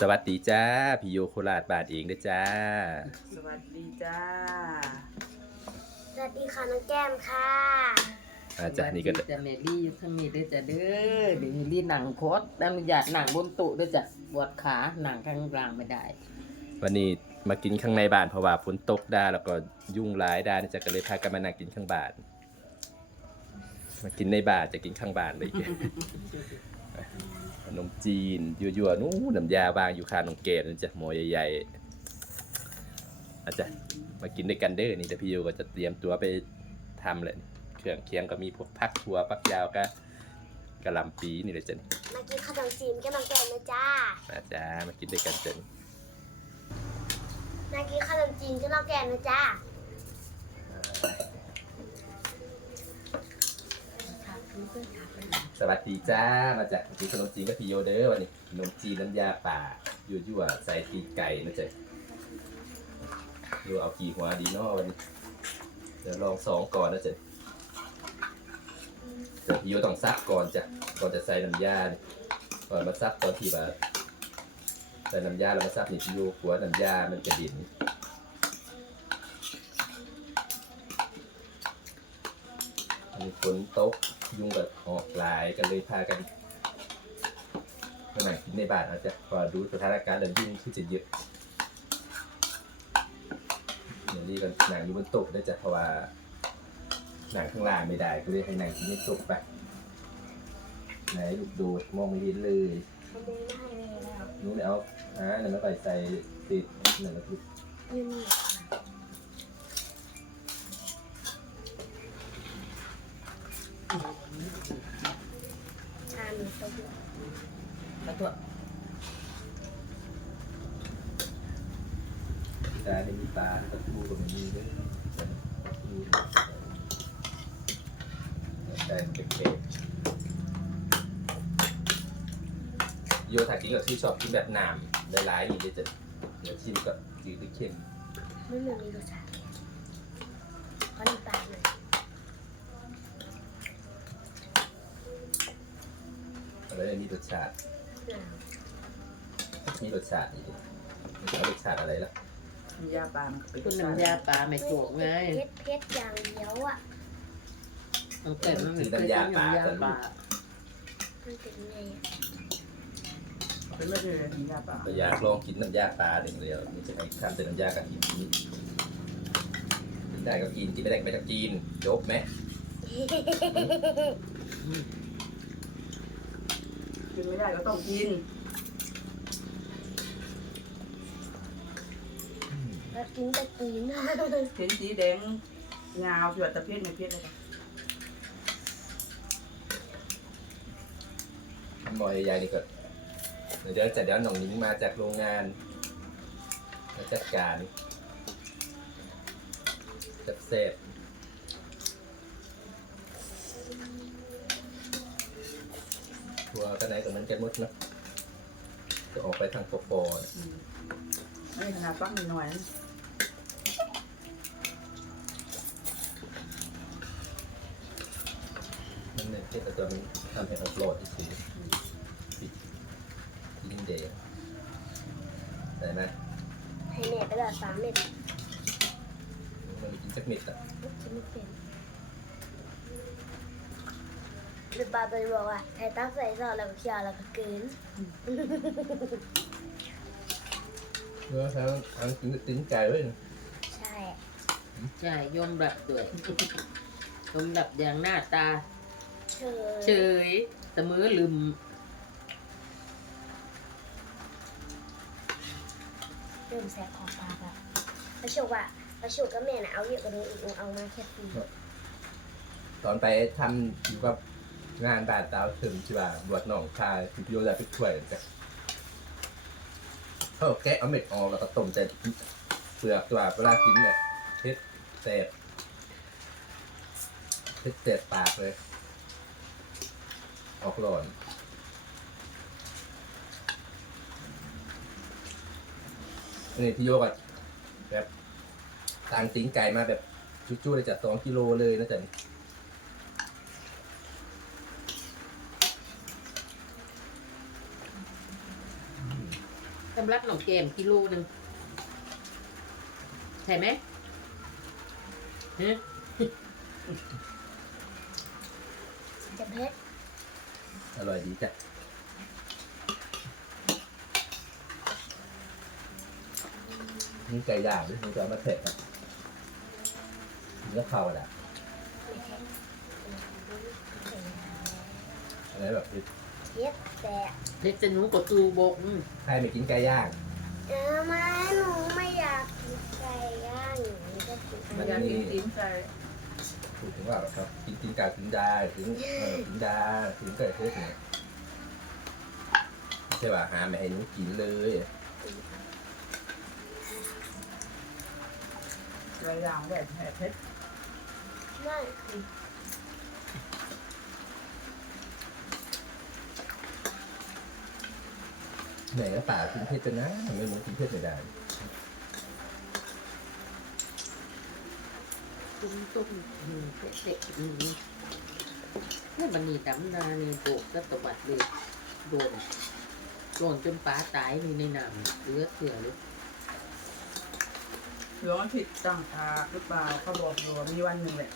สวัสดีจ้าพี่โยโคราชบาทเองนะจ้า สวัสดีจ้า สวัสดีค่ะน้องแก้มค่ะ อาจารย์นี่ก็สวัสดีจะเมลี่อยู่ทั้งนี้ด้วยจ้ะเด้อเดี๋ยวเมลี่หนังโคตรอนุญาตหนังบนตุด้วยจ้ะปวดขาหนังข้างล่างไม่ได้ วันนี้มากินข้างในบ้านเพราะว่าฝนตกได้แล้วก็ยุ่งร้ายได้นะจ๊ะก็เลยพากันมานั่งกินข้างบ้าน มากินในบ้านจะกินข้างบ้านเลยข นมจีนยั่วๆนู้นน้ำยาบางอยู่คาหนองเกดนะจ๊ะหมอใหญ่ๆอาจารย์มากินด้วยกันเด้อนี่แต่พี่โยก็จะเตรียมตัวไปทำเลยเครื่องเคียงก็มีพวกผักถั่วผักยาวก็กะหล่ำปีนี่เลยจ้ะนี่มากินขนมจีนกับน้องแก้มนะจ้า มาจ้ามากินด้วยกันจ้ะนี่มากินขนมจีนกับน้องแก้มนะจ้า สวัสดีจ้า มาจากกินขนมจีนกับพี่โยเด้อวันนี้ขนมจีนน้ำยาป่ายั่วๆใส่ตีนไก่นะจ๊ะดูเอากี่หัวดีเนาะวันนี้เดี๋ยวลองสองก่อนนะจ๊ะพี่โยต้องซับก่อนจ้ะก่อนจะใส่น้ำยาก่อนมาซับตอนที่แบบใส่น้ำยาแล้วมาซับนี่พี่โยกลัวน้ำยามันจะดิ่นอันนี้ฝนตก ยุงแบบออกหลายกันเลยพากันมานั่งกินในบ้านอาจจะพอดูสถานการณ์แล้วยุงที่จะเยอะเดี๋ยวนี้ก็หนังอยู่บนโต๊ะได้จ้ะเพราะว่าหนังข้างล่างไม่ได้ก็เลยให้หนังกินในโต๊ะไปไหนลูกโดดมองไม่เห็นเลยมันไม่ได้เลยแล้วนู้นเอาอ่านั่นไม่ไปใส่ติดนั่นแล้วลูกยืน นี่ชาหนูตัวแล้วตัวตาเนี่ยมีปลาตะปูก็ไม่มีเลยตะปูแต่เค็มๆโยธากินกับที่ชอบกินแบบน้ำหลายๆนี่เดี๋ยวจะเดี๋ยวชิมกับจืดหรือเค็มไม่เหมือนมีรสชาติขอน้ำตาลหน่อย อะไร มีรสชาติหนาวมีรสชาตินี่มันจะเอารสชาติอะไรล่ะน้ำยาปลามันก็เป็นคุณน้ำยาปลาไม่โจกไงเผ็ดเผ็ดอย่างเดียวอะตั้งแต่มันไม่เคยกินน้ำยาปลามันเป็นไงอะเป็นไม่เลยน้ำยาปลาเราอยากลองกินน้ำยาปลาหนึ่งเดียวนี่จะให้ทำเป็นน้ำยากะทินี้กินได้ก็กินกินไม่ได้ก็ไม่ต้องกินจบไหม กินไม่ได้ก็ต้องกินแล้วกินแต่กินเห็นสีแดงงาวหยดตะเพียนในเพียนเลยหมอยใหญ่ๆนี่ก็เดี๋ยวจะเดี๋ยวหน่องนิ้งมาจากโรงงานมาจัดการจัดเสร็จ วร์ก็ไหนกับมันกันหมดเนอะจะออกไปทางปอปอนะอืมไม่ขนาดฟักนิดหน่อยนะมันเนี่ยที่ตัวมันทำให้อัพโหลดที่สีปิดที่ดินเดย์ใช่ไหมให้แม่ไปเลยสามเม็ดมันมีกินสักเม็ดอะกินไม่เป็น หรือปลาไปบอกว่าให้ตั้งใส่ซอสแล้วก็เคี่ยวแล้วก็กลืนเออทั้งทั้งกินติ้นไก่ไว้นะใช่ใช่ยอมรับด้วยยอมรับอย่างหน้าตาเชเฉยยเสมอลืมเริ่มแสบคอปากอะประชุกอะประชุกกับแม่น่ะเอาเยอะกว่านี้อีกเอามาแค่ปีตอนไปทำอยู่กับ งานบ้านดาวถึงที่ว่าบวชหนองคายคุณโยจะไปช่วยจ้ะเขาแกะเอาเม็ดออกแล้วก็ต้มแต่เปลือกตัวเวลากินเนี่ยเผ็ดแสบเผ็ดแสบปากเลย ออกหลอนนี่พี่โยกอะแบบต่างติ้งไก่มาแบบจุ๊ๆเลยจากสองกิโลเลยนะจ๊ะ สำหรับหนองเกมกิโลหนึ่งใช่ไหมฮะจะเพชรอร่อยดีจ้ะนี่ไก่ย่างด้วยมันจะเอามาเผ็ดอะเนื้อเข้าแหละไม่ใช่อะไรแบบนี้ เย็ดแต่เล็กจะหนูกับตูบกอืมใครไม่กินไก่ย่างเออไม่หนูไม่อยากกินไก่ย่างหนูจะกินอันมันนี้จะกินกินใจถูกถึงว่าครับกินกินไก่ถึงได้ถึงเออถึงได้ถึงไก่เทศเนี่ยไม่ใช่ว่าหาไม่ให้หนูกินเลยไรอย่างแบบแผลเพชรไม่ ไหนก็ป่ากินเผ็ดจะนะทำไมหนูกินเผ็ดไม่ได้ตุ้มตุ้มอืมเด็กๆอืมนี่มันนี่ดำนานี่โบกก็ตวัดเลยโดนโดนจนป้าตายนี่ในน้ำเหลือเสือเลยหรือว่าผิดต่างหากหรือเปล่าเขาบอกอยู่ว่ามีวันหนึ่งแหละ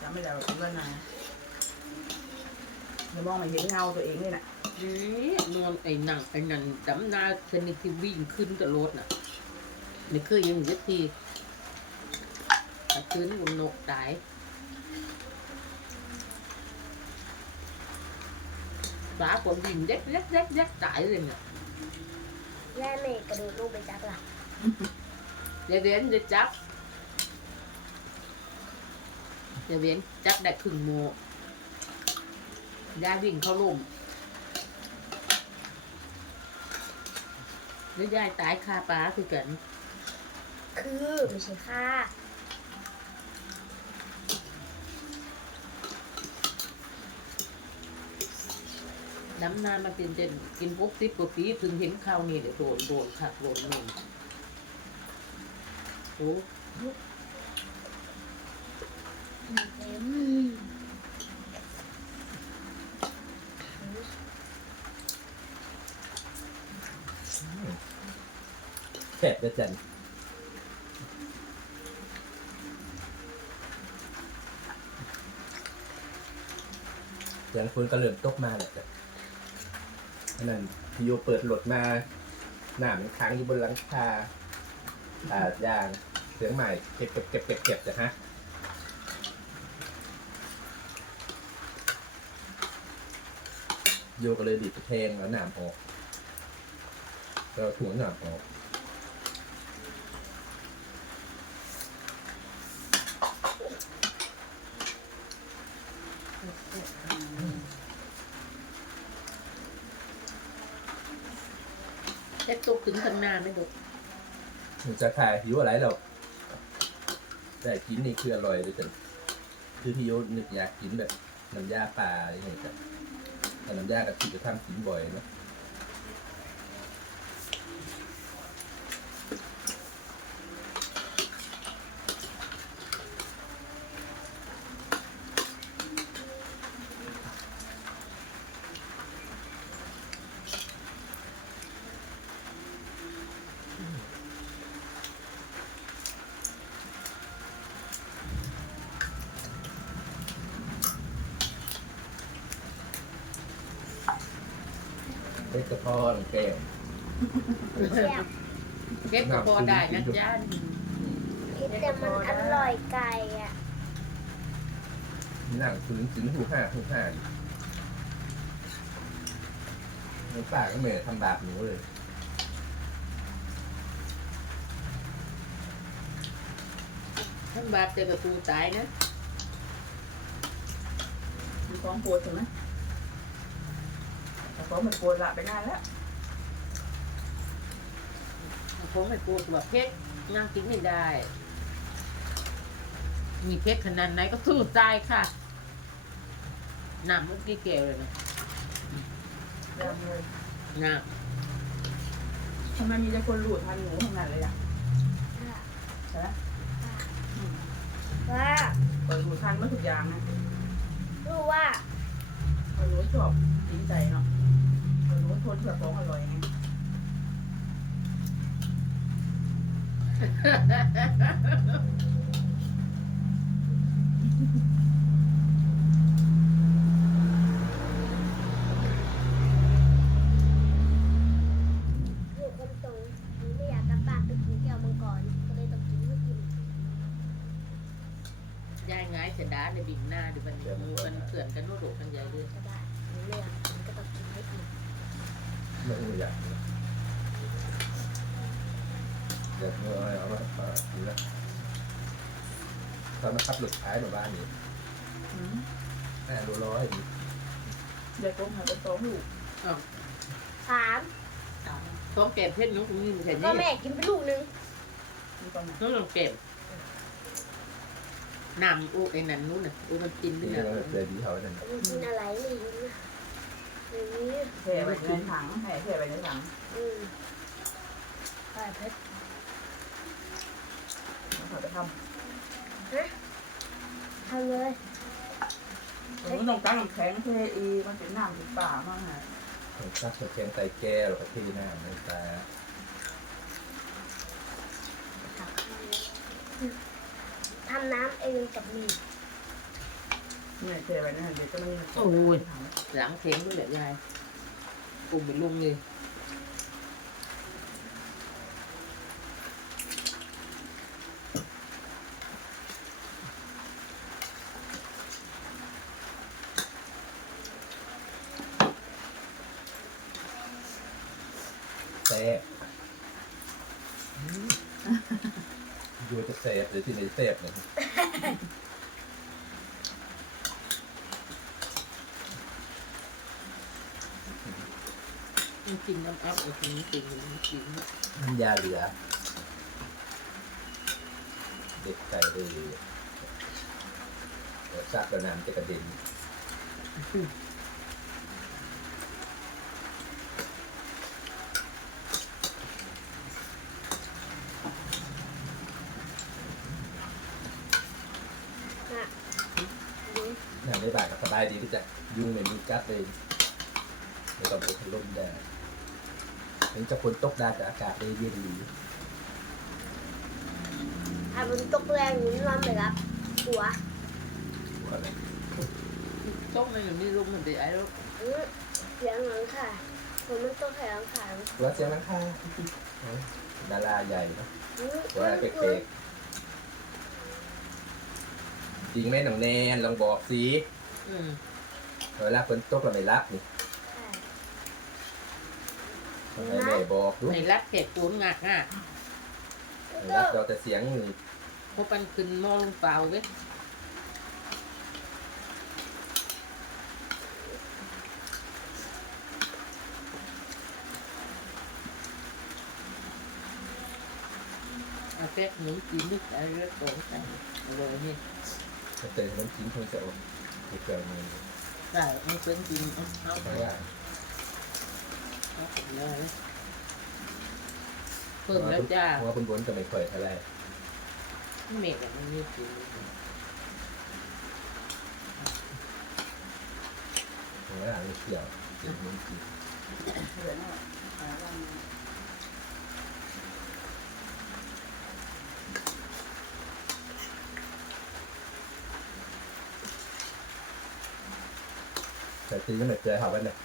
จำไม่ได้ว่าเป็นวันไหน เดี๋ยวมองไม่เห็นเงาตัวเองนี่แหละนี่นอนไอ้หนังไอ้นันดำนาชนิดที่วิ่งขึ้นกับรถน่ะนี่เคยยังยึดทีถ้าขึ้นบนนกตายปลาก็วิ่งยักยักยักยักตายเลยเนี่ยแม่เมย์กระโดดลงไปจับหลักเดี๋ยวเว้นจะจับเดี๋ยวเว้นจับได้ครึ่งโม ยายวิ่งเข้าลมแล้วยายตายคาปลาคือกัน คือไม่ใช่ค่ะ น้ำนามาเป็นเจนกินปุ๊บติดปุ๊บปีถึงเห็นข้าวนี่เดี๋ยวโดนโดนขัดโดนหนึ่งโอ้ เต็ม แซ่บจะจันเสียงคนก็เริ่มตกมาแหละจ้ะอันนั้นพี่โยเปิดรถมาหน้ามันค้างอยู่บนหลังคาอ่ายางเสียงใหม่เก็บเก็บเก็บเก็บเก็บจ้ะฮะโยก็เลยดีดเพลงแล้วหนามออกแล้วถ่วงหนามออก แค่ตกถึงทางหน้าไม่ดกมันจะขายหิวอะไรหรอกแต่กินนี่คืออร่อยเลยจ้ะคือพี่โยนึกอยากกินแบบน้ำยาปลาอะไรอย่างเงี้ยจ้ะแต่น้ำยากะทิจะทำกินบ่อยนะ เล็กกระเพาะน้ำแก้วแซ่บเก็บก็พอได้นะจ๊ะเผ็ดแต่มันอร่อยไก่อะนั่งฟื้นถึงหูห้าหูห้าอยู่น้ำป้าก็ไม่ได้ทำบาปหนูเลยท่านบาปเจอกับกูตายนะมีของปวดถูกไหม แต่ของมันปวดละไปนานแล้วผมให้กูแบบเพชรนั่งกินไม่ได้ มีเพชรขนาดไหนก็สู้ตายค่ะน้ำเมื่อกี้แก้วเลยนะยามเลยน้ทำไมมีแต่คนหลุดทันหนูทั้งนั้นเลยอะค่ะใช่ไหมว่าเปิดหนูทันเมื่อทุกอย่างนะรู้ว่าคนหนูชอบกินใจเนาะ คนเผือกของอร่อยนะ ตอนมาขับรถท้ายมาบ้านนี่อืมแม่รู้ร้อยดีเดี๋ยวต้มให้เป็นโต๊ะหูสามต้องเก็บเพชรนุ้งตรงนี้มันแค่ก็นี้แม่กินไปลูกนึงมีตรงไหนนู้นลองเก็บน้ำอูไอ้นั่นนู้นน่ะอูมันกินด้นี่วยก็นะเลยดีเขาเนี่ยมันกินอะไรไม่รู้นะอย่างนี้เทไปในถังให้เทไปในถังอืมไปเพชรแล้วเขาจะท ทำเลยำหนูต้องตั้งน้ำแข็งเทอีมันเป็นน้ำเป็นป่ามากฮะผมซักหัวแข็งใส่แก้วแล้วก็เทน้ำในตาทำน้ำเองกับมีเนี่ยเทไปนะเดี๋ยวก็มันโอ้ยหลังเข็งด้วยแหละยายปุ่มเป็นลุงเลย แซ่บดูจะแซ่ บหรือที่ไหนแซ่บเนี่ยมันกินน้ำอัพไอ้ทีนี้กินมันกินน้ำยาเหลือ เด็กไก่เลยเดี๋ยวซักแล้วน้ำจะกระเด็นนะดู น้ำได้บาทก็สบายดีที่จะยุ่งไม่มีกัด เลยไม่ต้องไปพัดลมแดดถึงจะฝนตกได้แต่อากาศได้เย็นดีถ้ามันตกแรงหนูนอนไปรับหัวว่าอะไรต้มมันอย่างนี้ลุงมันเดี๋ยวไอ้ลูกอืมเสียงหลังค่ะผมมันตกแข็งขาว่าเสียงนังค่าดาราใหญ่เนอะอืมว่าเป๊กๆจริงไหมหนังแนนลองบอกสิอืม เวลาฝนตกเราไม่รับนี่ต้องให้แม่บอกดูในรัดเก็บปูนงักงักไม่รับเราแต่เสียงนี่เพราะมันขึ้นหม้อลงเปล่าเว้ยเอาแป๊กหนูกินด้วยไอ้เลือดโตใส่อร่อยนี่ถ้าเจอน้ำจิ้มคงจะอมไม่เกินมือ ได้ไม่เป็นจริงเอาไปได้เอาเอาเลยเพิ่มแล้วจ้าเพราะว่าคุณบนจะไม่เคยอะไรเมกอะมันไมีกินเพราะว่าไม่เกี่ยวกินน้ำจิ้มเถื่อนอะอ่าวัน แต่ตีก็ไม่เจอเขาวันเนี่ย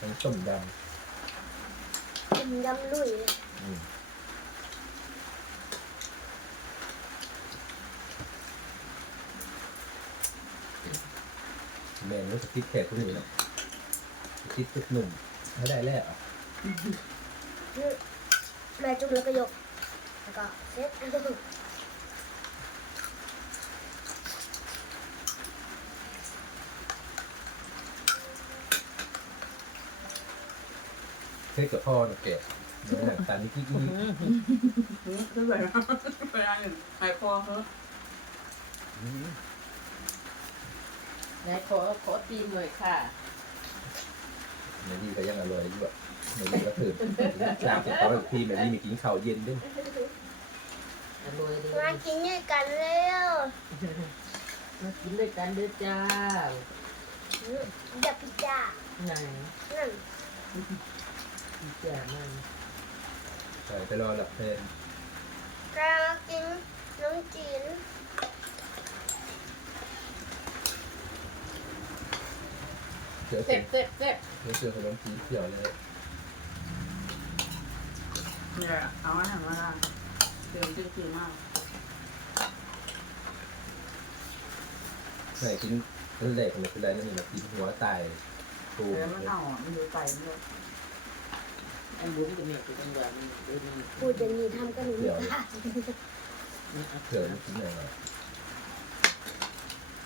มันต้มดกินยำลุยเลยำอืมแม่งรู้สึกคิดแขกคนอื่นเนาะคิดทุกหนุ่มไม่ได้แล้วแม่จุ่มแล้วก็ยกแล้วก็เซ็ต เทคกับพ่อเนาะแกหนังตานี่กี้กี้อืมคือแบบเวลาหนึ่งหายคอเขานายขอขอตีมเลยค่ะเมลี่ก็ยังอร่อยอยู่แบบเมลี่ก็คือสามสิบตอนทีเมลี่มีกินข้าวเย็นด้วยอร่อยเลมากินด้วยกันเร็วมากินด้วยกันเด้อจ้าอย่าพิจาไหนนั่น พิจามันไปรอหลับเพลนจะกินน้ำจีนเดี๋ยวเซ็บเซ็บเซ็บเดี๋ยวเจอขนมจีนเขียวเลยเนี่ยเอาอันนั้นมาละเติมจริงๆมากไหนกินนั่นแหละมันเป็นไรนั่นนี่มากินหัวตายตูเดี๋ยวมันเอาอะมันอยู่ไตมันเลย อันบุ้มจะมีตัวจังหวะมันเดี๋ยนี้พูดอย่างนี้ทำก็หนูไม่ได้นี่เอาเขียวมันกินอะไร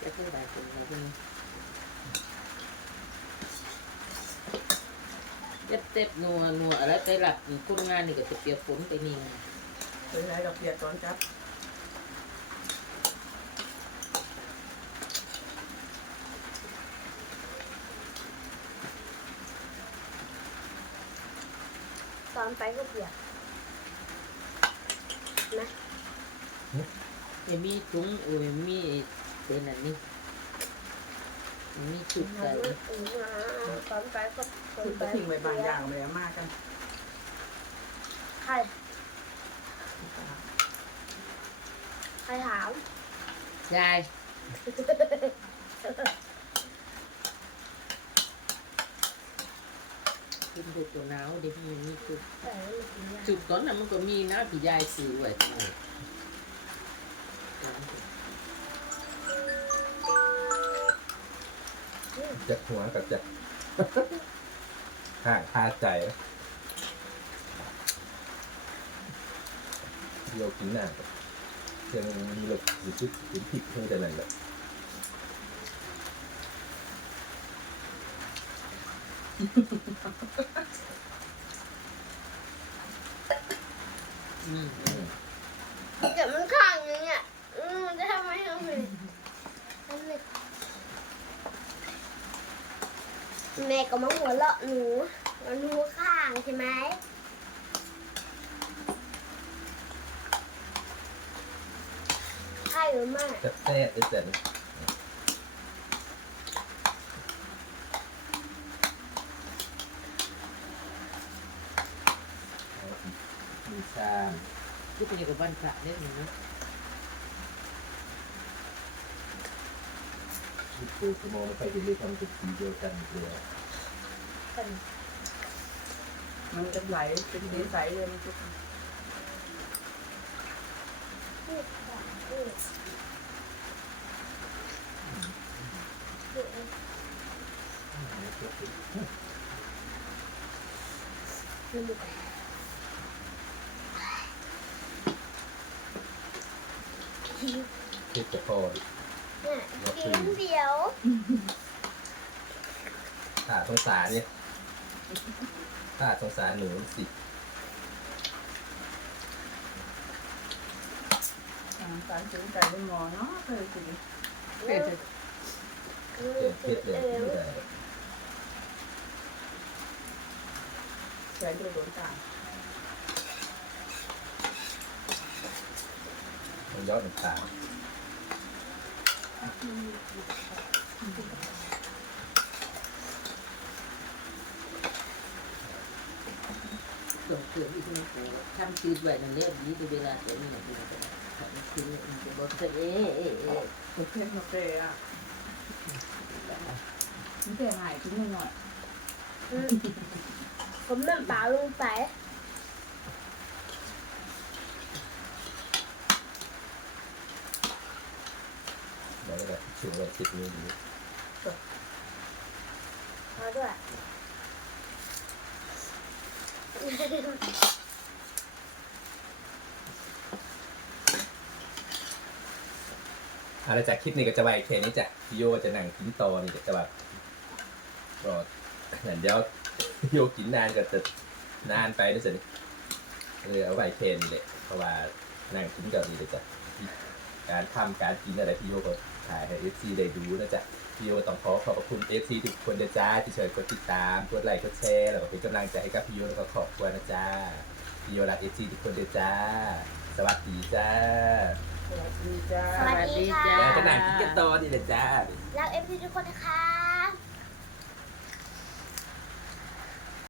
จะขึ้นไปคนเราเป็นเจ็บเจ็บนัวนัวอะไรไปหลับคนงานนี่ก็จะเปียกฝนไปนี่ไง เป็นไรดอกเบี้ยตอนจับ อนไปก็เปียกนะไม่มีถุงโอ้ยมีเป็นอันนี้มีชุดใส่ตอนไปก็ตอนคือไปจะทิ้งไว้บางอย่างเลยมากกันใครใครถามยาย คุณดูตัวหนาวเดี๋ยวมันมีชุดแต่ไม่กินยาจุดตอนนั้นมันก็มีนะพี่ยายซื้อไว้จะหัวกับจะห่างคาใจเดียวกินหน้ากับยังมีแบบรู้สึกถึงผิดเท่าแต่นั้นแหละอืมเกิดมันข้างอย่างเงี้ยอืมมันจะทำไมทำไมทำไมแม่ก็มาหัวเราะหนูแล้วหนูข้างใช่ไหมใช่หรือไม่จะแท้ได้แต่มีชามทุกคนกับบ้านพระเล่นนะมีปูสมองไปเรื่อยๆทำเป็นสีเดียวกันเลยเป็นมันจะไหลเป็นสีใสเลยมันทุกพูดแบบพูดมันดูเทศ จะพอเนี่ยกินเดียวถ้าสงสารเนี่ยถ้าสงสารหนูสิสารถึงใจเป็นหมอเนาะเคยสิเออเป็นเพชรเลยไม่ได้ใช้ด้วยโดนตามันย้อนน้ำตา ส่งเสือที่คุณปู่ทำชีวิตไว้นั่นเรียบดีดูเวลาเดี๋ยนี้นะคุณจะทำชีวิตมันจะบอกเอ๊ะเอ๊ะเอ๊ะโอเคโอเคอะมันเสียหายทิ้งหน่อยผมน้ำเปล่าลงไป บอก เลยว่าถึงวันสิบนี้ดีพอด้วยอะไรจากคลิปนี้ก็จะไปแค่นี้จ้ะพี่โยจะนั่งกินต่อนี่จะแบบรอเดี๋ยวพี่โยกินนานก็จะนานไปนะจ๊ะนี่เลยเอาไว้แค่นี้แหละเพราะว่านั่งกินกับนี่เลยจ้ะการทำการกินอะไรพี่โยก็ ถ่ายให้เอฟซีได้ดูนะจ๊ะพี่โยต้องขอขอบคุณเอฟซีทุกคนนะจ้าที่ช่วยกดติดตามกดไลค์กดแชร์แล้วก็เป็นกำลังใจให้กับพี่โยแล้วก็ขอบคุณนะจ้าพี่โยรักเอฟซีทุกคนเลยจ้าสวัสดีจ้าสวัสดีจ้าสวัสดีค่ะแล้วจะนั่งกินกันต่อนี่เลยจ้า รักเอฟซีทุกคนนะคะ